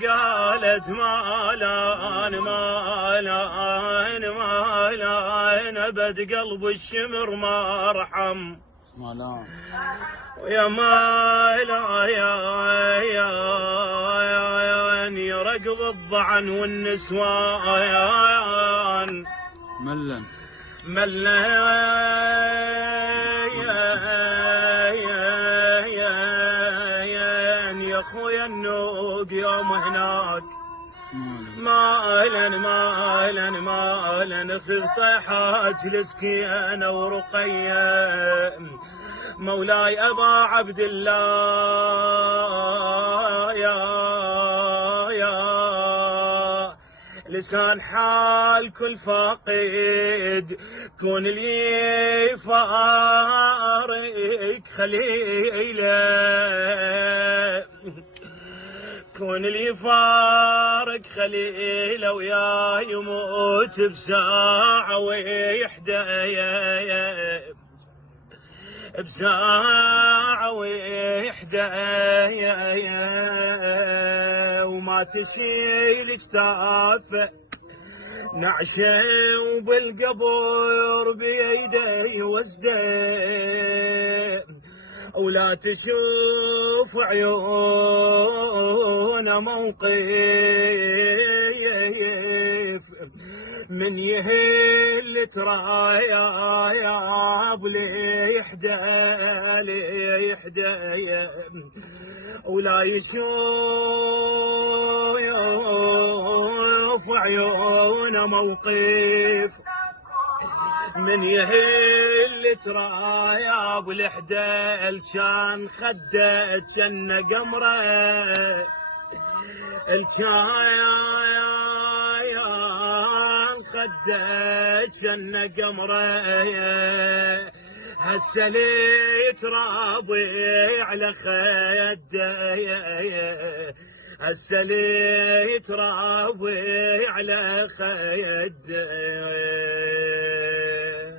قالت مالان ابد قلب الشمر ما رحم مالان ويا مالا يا ركض الضعن والنسوان ملن يا خويا النوق يوم هناك مالا خذ طيحات السكينة ورقية مولاي أبا عبد الله يا لسان حال كل فاقد كون لي فارق خليله كون لي فارق خليله ويا يموت بساعة ويحدى بساعة ويحدى وما تسيل اجتافه نعشه وبالقبر بيدي وزده ولا تشوف عيونه موقف من يهل تراياب ليحدى ولا يشوف عيونه موقف من يهل تراياب الحدال كان خده جنة قمره الكان خده جنة قمره هسه لي ترابي على خده هسه لي ترابي على خده